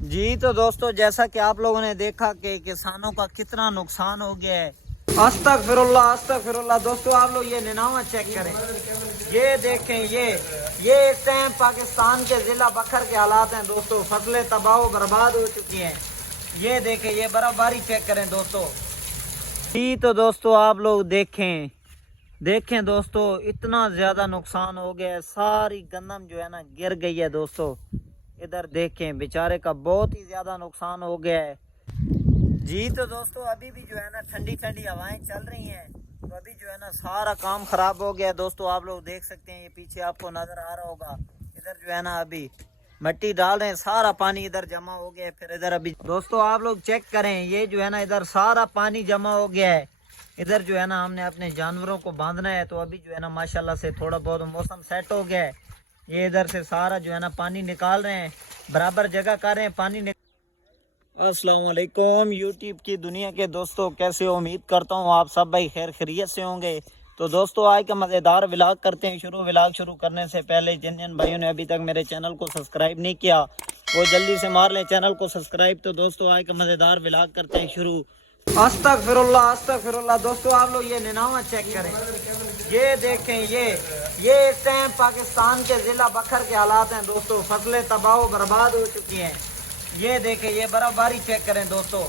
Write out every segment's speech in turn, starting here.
जी तो दोस्तों, जैसा कि आप लोगों ने देखा कि किसानों का कितना नुकसान हो गया है। अस्तगफिरुल्लाह दोस्तों, आप लोग ये निनावा चेक करें, ये देखें, ये इस टाइम पाकिस्तान के जिला बखर के हालात हैं दोस्तों। फसलें तबाह बर्बाद हो चुकी हैं। ये देखें, ये बर्फबारी चेक करें दोस्तों। जी तो दोस्तों, आप लोग देखें दोस्तों, इतना ज्यादा नुकसान हो गया है। सारी गंदम जो है ना गिर गई है दोस्तों। इधर देखें, बेचारे का बहुत ही ज्यादा नुकसान हो गया है। जी तो दोस्तों, अभी भी जो है ना ठंडी ठंडी हवाएं चल रही हैं, तो अभी जो है ना सारा काम खराब हो गया है दोस्तों। आप लोग देख सकते हैं, ये पीछे आपको नजर आ रहा होगा। इधर जो है ना अभी मिट्टी डाल रहे हैं, सारा पानी इधर जमा हो गया है। फिर इधर अभी दोस्तों आप लोग चेक करें, ये जो है ना इधर सारा पानी जमा हो गया है। इधर जो है ना हमने अपने जानवरों को बांधना है, तो अभी जो है ना माशाल्लाह से थोड़ा बहुत मौसम सेट हो गया है। ये इधर से सारा जो है ना पानी निकाल रहे हैं, बराबर जगह कर रहे हैं पानी। अस्सलाम वालेकुम यूट्यूब की दुनिया के दोस्तों, कैसे हो? उम्मीद करता हूँ आप सब भाई खैर खैरियत से होंगे। तो दोस्तों, आज का मज़ेदार व्लॉग करते हैं शुरू। व्लॉग शुरू करने से पहले जिन भाइयों ने अभी तक मेरे चैनल को सब्सक्राइब नहीं किया, वो जल्दी से मार लें चैनल को सब्सक्राइब। तो दोस्तों, आज का मज़ेदार व्लॉग करते हैं शुरू। अस्तगफिरुल्लाह दोस्तों, आप लोग ये निनावा चेक करें, ये देखें, ये इस टाइम पाकिस्तान के जिला बखर के हालात हैं दोस्तों। फसलें तबाह बर्बाद हो चुकी हैं। ये देखें, ये बर्फबारी चेक करें दोस्तों।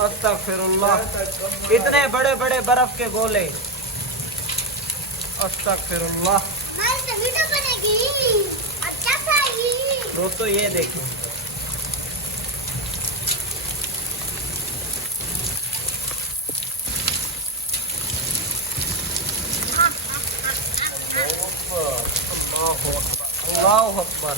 अस्तगफिरुल्लाह, इतने बड़े बड़े बर्फ के गोले। अस्तगफिरुल्लाह दोस्तों, ये देखें, अल्लाहु अकबर।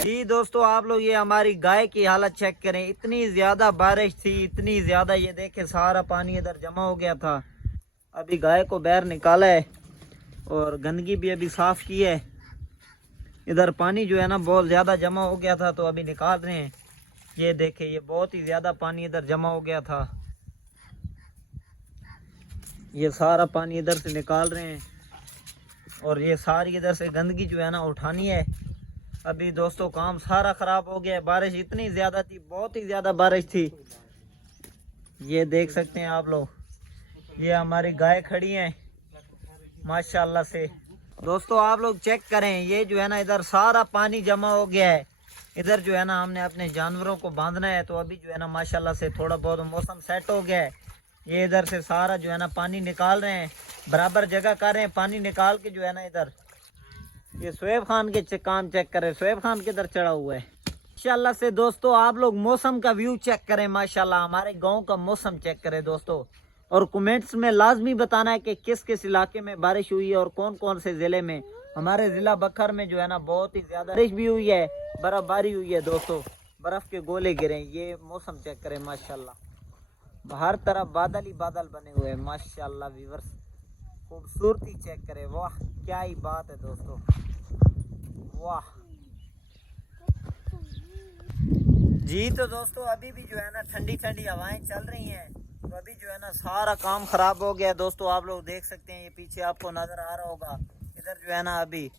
जी दोस्तों, आप लोग ये हमारी गाय की हालत चेक करें। इतनी ज्यादा बारिश थी, इतनी ज्यादा, ये देखें सारा पानी इधर जमा हो गया था। अभी गाय को बाहर निकाला है और गंदगी भी अभी साफ की है। इधर पानी जो है ना बहुत ज्यादा जमा हो गया था, तो अभी निकाल रहे हैं। ये देखें, ये बहुत ही ज्यादा पानी इधर जमा हो गया था। ये सारा पानी इधर से निकाल रहे हैं और ये सारी इधर से गंदगी जो है ना उठानी है। अभी दोस्तों काम सारा खराब हो गया है। बारिश इतनी ज्यादा थी, बहुत ही ज्यादा बारिश थी। ये देख सकते हैं आप लोग, ये हमारी गाय खड़ी है माशाल्लाह से। दोस्तों आप लोग चेक करें, ये जो है ना इधर सारा पानी जमा हो गया है। इधर जो है ना हमने अपने जानवरों को बांधना है, तो अभी जो है ना माशाल्लाह से थोड़ा बहुत मौसम सेट हो गया है। ये इधर से सारा जो है ना पानी निकाल रहे हैं, बराबर जगह कर रहे हैं। पानी निकाल के जो है ना इधर ये शोएब खान के काम चेक करें। शोएब खान किधर चढ़ा हुआ है माशाल्लाह से। दोस्तों आप लोग मौसम का व्यू चेक करें, माशाल्लाह हमारे गांव का मौसम चेक करें दोस्तों। और कमेंट्स में लाजमी बताना है कि किस किस इलाके में बारिश हुई है और कौन कौन से जिले में। हमारे जिला बखर में जो है ना बहुत ही ज्यादा बारिश भी हुई है, बर्फबारी हुई है दोस्तों, बर्फ के गोले गिरे। ये मौसम चेक करें माशाल्लाह, हर तरफ बादल ही बादल बने हुए हैं माशाल्लाह। व्यूअर्स खूबसूरती चेक करें, वाह क्या ही बात है दोस्तों, वाह। जी तो दोस्तों, अभी भी जो है ना ठंडी ठंडी हवाएं चल रही हैं, तो अभी जो है ना सारा काम खराब हो गया दोस्तों। आप लोग देख सकते हैं, ये पीछे आपको नजर आ रहा होगा। इधर जो है ना अभी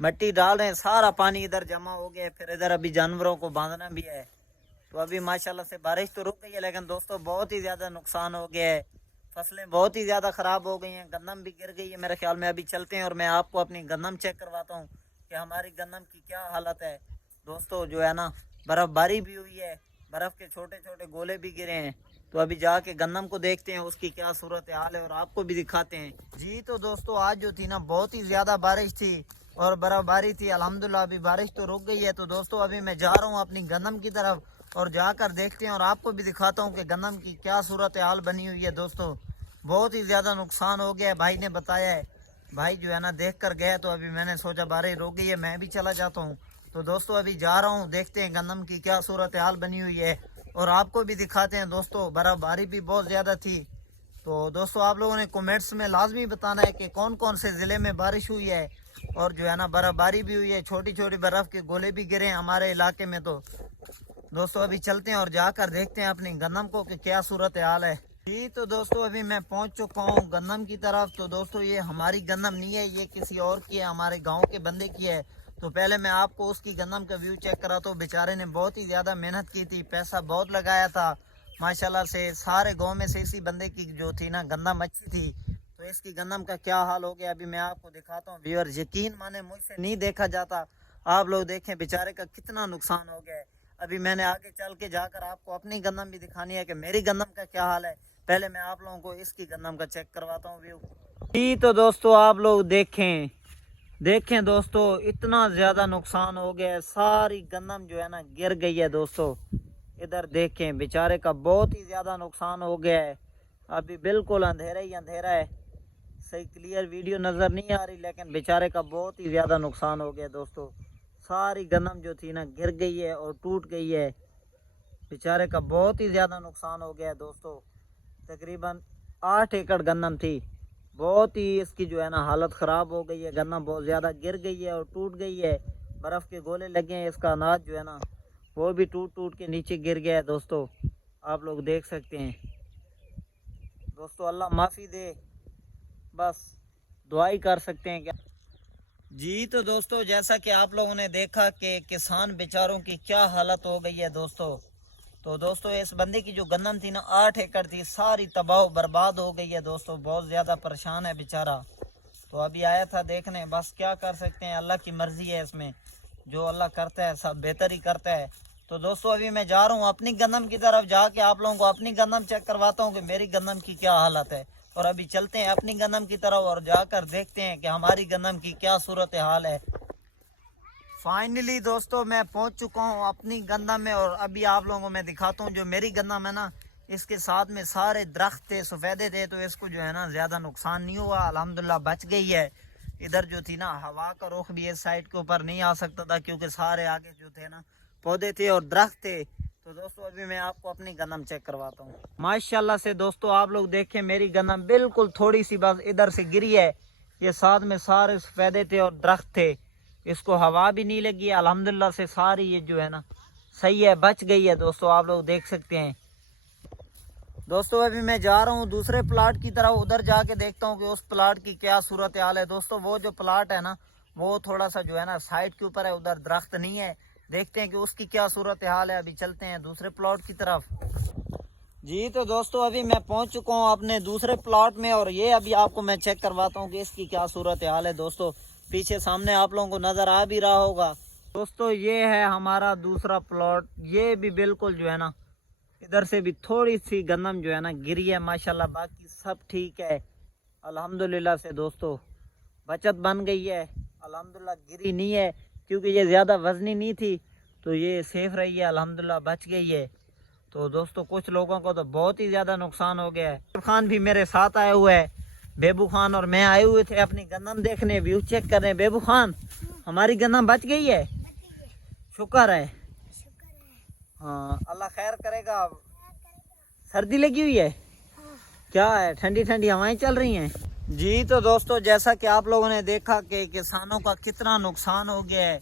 मिट्टी डाल रहे हैं, सारा पानी इधर जमा हो गया। फिर इधर अभी जानवरों को बांधना भी है। तो अभी माशाल्लाह से बारिश तो रुक गई है, लेकिन दोस्तों बहुत ही ज्यादा नुकसान हो गया है। फसलें बहुत ही ज्यादा खराब हो गई हैं, गंदम भी गिर गई है मेरे ख्याल में। अभी चलते हैं और मैं आपको अपनी गंदम चेक करवाता हूँ कि हमारी गंदम की क्या हालत है दोस्तों। जो है ना बर्फबारी भी हुई है, बर्फ के छोटे छोटे गोले भी गिरे हैं। तो अभी जाके गंदम को देखते हैं उसकी क्या सूरत हाल है और आपको भी दिखाते हैं। जी तो दोस्तों, आज जो थी ना बहुत ही ज्यादा बारिश थी और बर्फबारी थी। अल्हम्दुलिल्लाह अभी बारिश तो रुक गई है। तो दोस्तों अभी मैं जा रहा हूँ अपनी गंदम की तरफ और जाकर देखते हैं और आपको भी दिखाता हूँ कि गंदम की क्या सूरत हाल बनी हुई है दोस्तों। बहुत ही ज्यादा नुकसान हो गया है, भाई ने बताया है। भाई जो है ना देख कर गया, तो अभी मैंने सोचा बारिश रुक गई है, मैं भी चला जाता हूँ। तो दोस्तों अभी जा रहा हूँ, देखते हैं गंदम की क्या सूरत हाल बनी हुई है और आपको भी दिखाते हैं दोस्तों। बर्फबारी भी बहुत ज्यादा थी। तो दोस्तों आप लोगों ने कमेंट्स में लाजमी बताना है कि कौन कौन से ज़िले में बारिश हुई है और जो है ना बर्फबारी भी हुई है, छोटी छोटी बर्फ़ के गोले भी गिरे हैं हमारे इलाके में। तो दोस्तों अभी चलते हैं और जाकर देखते हैं अपनी गंदम को कि क्या सूरत हाल है। जी तो दोस्तों अभी मैं पहुंच चुका हूं गंदम की तरफ। तो दोस्तों ये हमारी गंदम नहीं है, ये किसी और की है, हमारे गांव के बंदे की है। तो पहले मैं आपको उसकी गंदम का व्यू चेक कराता हूँ। बेचारे ने बहुत ही ज्यादा मेहनत की थी, पैसा बहुत लगाया था माशाल्लाह से। सारे गांव में से इसी बंदे की जो थी ना गंदम अच्छी थी। तो इसकी गंदम का क्या हाल हो गया अभी मैं आपको दिखाता हूँ। व्यूअर यकीन माने मुझसे नहीं देखा जाता, आप लोग देखें बेचारे का कितना नुकसान हो गया है। अभी मैंने आगे चल के जाकर आपको अपनी गंदम भी दिखानी है कि मेरी गंदम का क्या हाल है। पहले मैं आप लोगों को इसकी गंदम का चेक करवाता हूँ व्यू। जी तो दोस्तों आप लोग देखें देखें दोस्तों, इतना ज्यादा नुकसान हो गया है, सारी गंदम जो है ना गिर गई है दोस्तों। इधर देखें बेचारे का बहुत ही ज्यादा नुकसान हो गया है। अभी बिल्कुल अंधेरा ही अंधेरा है, सही क्लियर वीडियो नजर नहीं आ रही, लेकिन बेचारे का बहुत ही ज्यादा नुकसान हो गया दोस्तों। सारी गंदम जो थी ना गिर गई है और टूट गई है। बेचारे का बहुत ही ज्यादा नुकसान हो गया है दोस्तों। तकरीबन 8 एकड़ गंदम थी, बहुत ही इसकी जो है ना हालत ख़राब हो गई है। गन्ना बहुत ज़्यादा गिर गई है और टूट गई है, बर्फ़ के गोले लगे हैं। इसका अनाज जो है ना वो भी टूट टूट के नीचे गिर गया है दोस्तों, आप लोग देख सकते हैं दोस्तों। अल्लाह माफ़ी दे, बस दुआई कर सकते हैं क्या। जी तो दोस्तों जैसा कि आप लोगों ने देखा कि किसान बेचारों की क्या हालत हो गई है दोस्तों। तो दोस्तों इस बंदे की जो गंदम थी ना 8 एकड़ थी, सारी तबाह बर्बाद हो गई है दोस्तों। बहुत ज़्यादा परेशान है बेचारा। तो अभी आया था देखने, बस क्या कर सकते हैं, अल्लाह की मर्जी है इसमें। जो अल्लाह करता है सब बेहतर ही करता है। तो दोस्तों अभी मैं जा रहा हूँ अपनी गंदम की तरफ, जाके आप लोगों को अपनी गंदम चेक करवाता हूँ कि मेरी गंदम की क्या हालत है। और अभी चलते हैं अपनी गंदम की तरफ और जाकर देखते हैं कि हमारी गंदम की क्या सूरत हाल है। फाइनली दोस्तों मैं पहुंच चुका हूं अपनी गंदम में और अभी आप लोगों को मैं दिखाता हूं जो मेरी गंदम है ना। इसके साथ में सारे दरख्त थे, सफेदे थे, तो इसको जो है ना ज्यादा नुकसान नहीं हुआ, अल्हम्दुलिल्लाह बच गई है। इधर जो थी ना हवा का रुख भी इस साइड के ऊपर नहीं आ सकता था, क्योंकि सारे आगे जो थे ना पौधे थे और दरख्त थे। तो दोस्तों अभी मैं आपको अपनी गंदम चेक करवाता हूँ। माशाल्लाह से दोस्तों आप लोग देखें, मेरी गंदम बिल्कुल थोड़ी सी बस इधर से गिरी है। ये साथ में सारे सफेदे थे और दरख्त थे, इसको हवा भी नहीं लगी है। अल्हम्दुलिल्लाह से सारी ये जो है ना सही है, बच गई है दोस्तों, आप लोग देख सकते हैं। दोस्तों अभी मैं जा रहा हूँ दूसरे प्लाट की तरफ, उधर जाके देखता हूँ कि उस प्लाट की क्या सूरत हाल है दोस्तों। वो जो प्लाट है ना वो थोड़ा सा जो है ना साइड के ऊपर है, उधर दरख्त नहीं है। देखते हैं कि उसकी क्या सूरत हाल है। अभी चलते हैं दूसरे प्लाट की तरफ। जी तो दोस्तों अभी मैं पहुंच चुका हूं अपने दूसरे प्लॉट में और ये अभी आपको मैं चेक करवाता हूं कि इसकी क्या सूरत हाल है दोस्तों। पीछे सामने आप लोगों को नजर आ भी रहा होगा दोस्तों, ये है हमारा दूसरा प्लॉट। ये भी बिल्कुल जो है ना इधर से भी थोड़ी सी गंदम जो है ना गिरी है माशाल्लाह, बाकी सब ठीक है अल्हम्दुलिल्लाह से दोस्तों। बचत बन गई है अल्हम्दुलिल्लाह, गिरी नहीं है क्योंकि ये ज़्यादा वजनी नहीं थी, तो ये सेफ रही है अल्हम्दुलिल्लाह, बच गई है। तो दोस्तों कुछ लोगों को तो बहुत ही ज़्यादा नुकसान हो गया है। बेबू खान भी मेरे साथ आए हुए है, बेबू खान और मैं आए हुए थे अपनी गंदम देखने, व्यू चेक करने। बेबू खान हमारी गंदम बच गई है, शुक्र है। हाँ अल्लाह खैर करेगा। सर्दी लगी हुई है क्या है, ठंडी ठंडी हवाएं चल रही हैं। जी तो दोस्तों जैसा कि आप लोगों ने देखा कि किसानों का कितना नुकसान हो गया है।